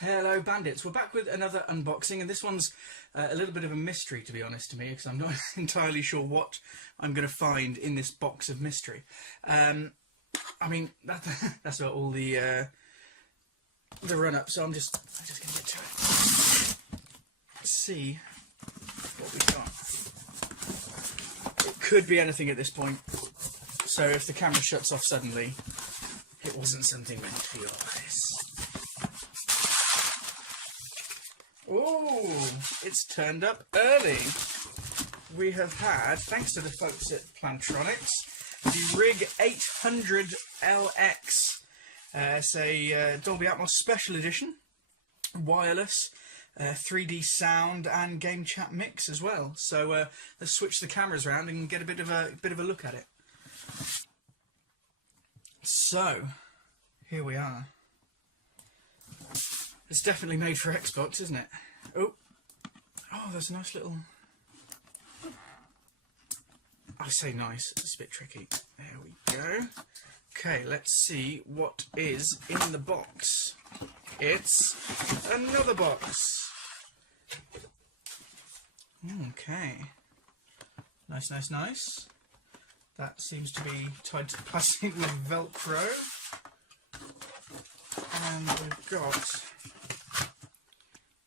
Hello bandits, we're back with another unboxing, and this one's a little bit of a mystery, to be honest, to me, because I'm not entirely sure what I'm going to find in this box of mystery. I mean, that's about all the run-up, so I'm just going to get to it. Let's see what we got. It could be anything at this point, so if the camera shuts off suddenly, it wasn't something meant for your eyes. Oh, it's turned up early. We have had, thanks to the folks at Plantronics, the Rig 800LX. It's a Dolby Atmos Special Edition, wireless, 3D sound and game chat mix as well. So let's switch the cameras around and get a bit of a look at it. So here we are. It's definitely made for Xbox, isn't it? Oh, there's a nice little... I say nice, it's a bit tricky. There we go. Okay, let's see what is in the box. It's another box. Okay. Nice, nice, nice. That seems to be tied to plastic with Velcro. And we've got...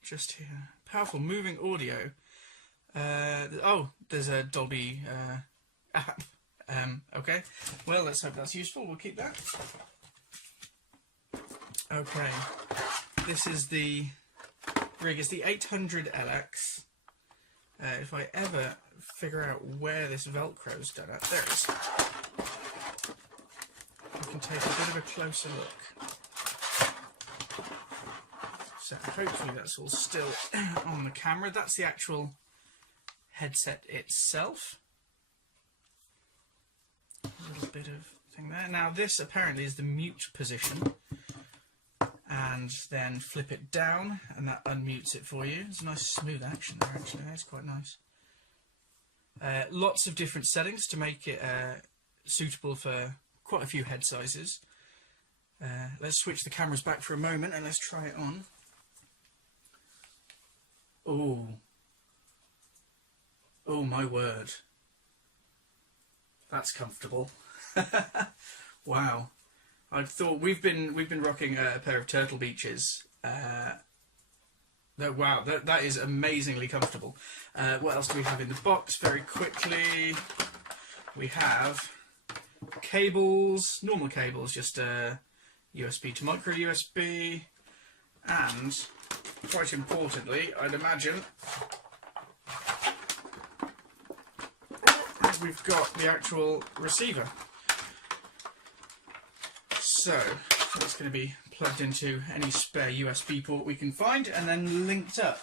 just here, powerful moving audio. There's a Dolby app. Okay, well, let's hope that's useful. We'll keep that. Okay, this is the Rig. It's the 800LX. If I ever figure out where this Velcro's done at, there it is. We can take a bit of a closer look. So hopefully that's all still on the camera. That's the actual headset itself. A little bit of thing there. Now this apparently is the mute position. And then flip it down and that unmutes it for you. There's a nice smooth action there actually. It's quite nice. Lots of different settings to make it suitable for quite a few head sizes. Let's switch the cameras back for a moment and let's try it on. Oh my word, that's comfortable. Wow, I thought we've been rocking a pair of Turtle Beaches. Wow, that is amazingly comfortable. What else do we have in the box? Very quickly, we have cables, normal cables, just USB to micro USB, and quite importantly, I'd imagine, we've got the actual receiver. So it's going to be plugged into any spare USB port we can find and then linked up.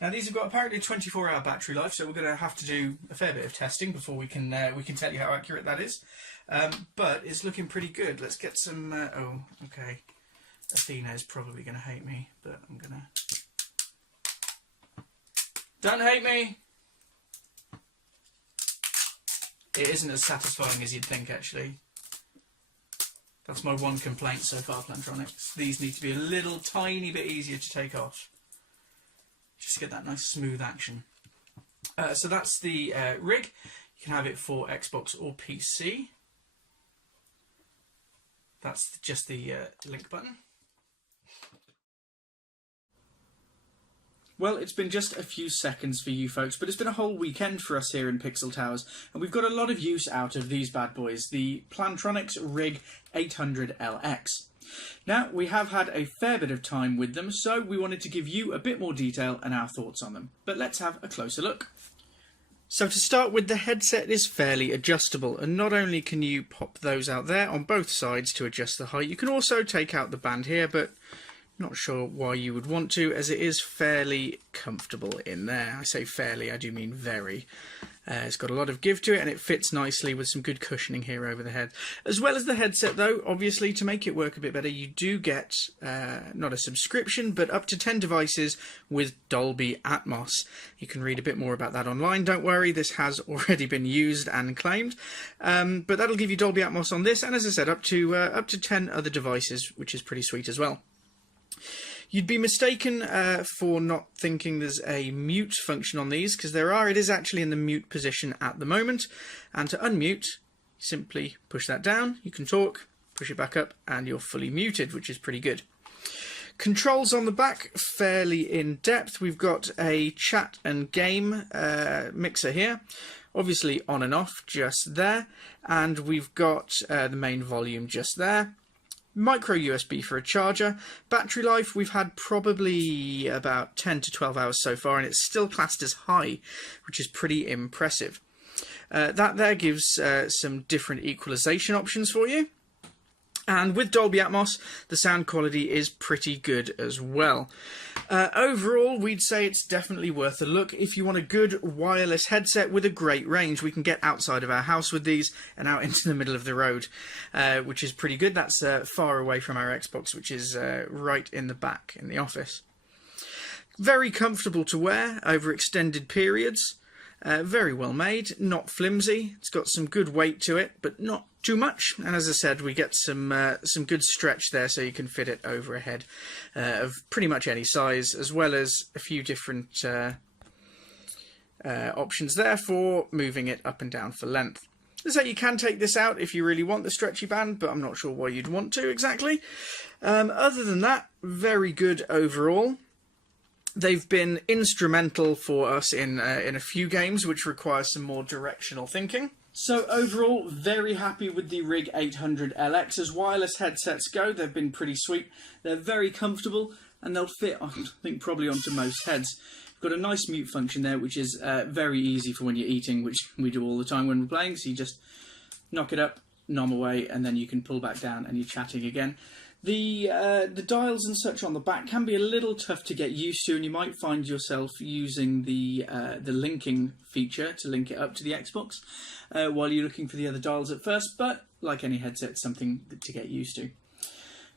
Now these have got apparently a 24-hour battery life, so we're going to have to do a fair bit of testing before we can tell you how accurate that is. But it's looking pretty good. Let's get some. Oh, okay. Athena is probably going to hate me, but I'm going to... Don't hate me! It isn't as satisfying as you'd think, actually. That's my one complaint so far, Plantronics. These need to be a little tiny bit easier to take off. Just to get that nice smooth action. So that's the Rig. You can have it for Xbox or PC. That's just the link button. Well, it's been just a few seconds for you folks, but it's been a whole weekend for us here in Pixel Towers, and we've got a lot of use out of these bad boys, the Plantronics Rig 800LX. Now, we have had a fair bit of time with them, so we wanted to give you a bit more detail and our thoughts on them. But let's have a closer look. So to start with, the headset is fairly adjustable, and not only can you pop those out there on both sides to adjust the height, you can also take out the band here, but not sure why you would want to, as it is fairly comfortable in there. I say fairly, I do mean very. It's got a lot of give to it, and it fits nicely with some good cushioning here over the head. As well as the headset though, obviously to make it work a bit better, you do get not a subscription, but up to 10 devices with Dolby Atmos. You can read a bit more about that online, don't worry, this has already been used and claimed. But that'll give you Dolby Atmos on this, and as I said, up to 10 other devices, which is pretty sweet as well. You'd be mistaken for not thinking there's a mute function on these, because there are. It is actually in the mute position at the moment, and to unmute, simply push that down, you can talk, push it back up, and you're fully muted, which is pretty good. Controls on the back, fairly in depth. We've got a chat and game mixer here, obviously on and off just there, and we've got the main volume just there. Micro USB for a charger. Battery life, we've had probably about 10 to 12 hours so far, and it's still classed as high, which is pretty impressive. That there gives some different equalization options for you. And with Dolby Atmos, the sound quality is pretty good as well. Overall, we'd say it's definitely worth a look. If you want a good wireless headset with a great range, we can get outside of our house with these and out into the middle of the road, which is pretty good. That's far away from our Xbox, which is right in the back in the office. Very comfortable to wear over extended periods. Very well made, not flimsy. It's got some good weight to it, but not too much. And as I said, we get some good stretch there, so you can fit it over a head of pretty much any size, as well as a few different options there for moving it up and down for length. So you can take this out if you really want the stretchy band, but I'm not sure why you'd want to exactly. Other than that, very good overall. They've been instrumental for us in a few games which require some more directional thinking. So overall, very happy with the Rig 800LX. As wireless headsets go, they've been pretty sweet. They're very comfortable and they'll fit, I think, probably onto most heads. Got a nice mute function there, which is very easy for when you're eating, which we do all the time when we're playing. So you just knock it up, nom away, and then you can pull back down and you're chatting again. The dials and such on the back can be a little tough to get used to, and you might find yourself using the linking feature to link it up to the Xbox while you're looking for the other dials at first. But like any headset, it's something to get used to.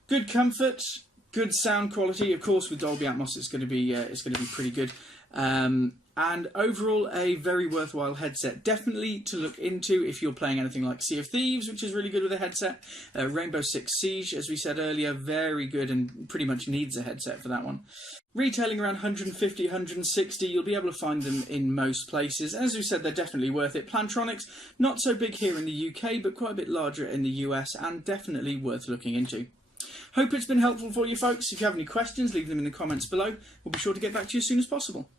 Good comfort, good sound quality. Of course, with Dolby Atmos, it's going to be pretty good. And overall, a very worthwhile headset. Definitely to look into if you're playing anything like Sea of Thieves, which is really good with a headset. Rainbow Six Siege, as we said earlier, very good and pretty much needs a headset for that one. Retailing around 150, 160, you'll be able to find them in most places. As we said, they're definitely worth it. Plantronics, not so big here in the UK, but quite a bit larger in the US, and definitely worth looking into. Hope it's been helpful for you folks. If you have any questions, leave them in the comments below. We'll be sure to get back to you as soon as possible.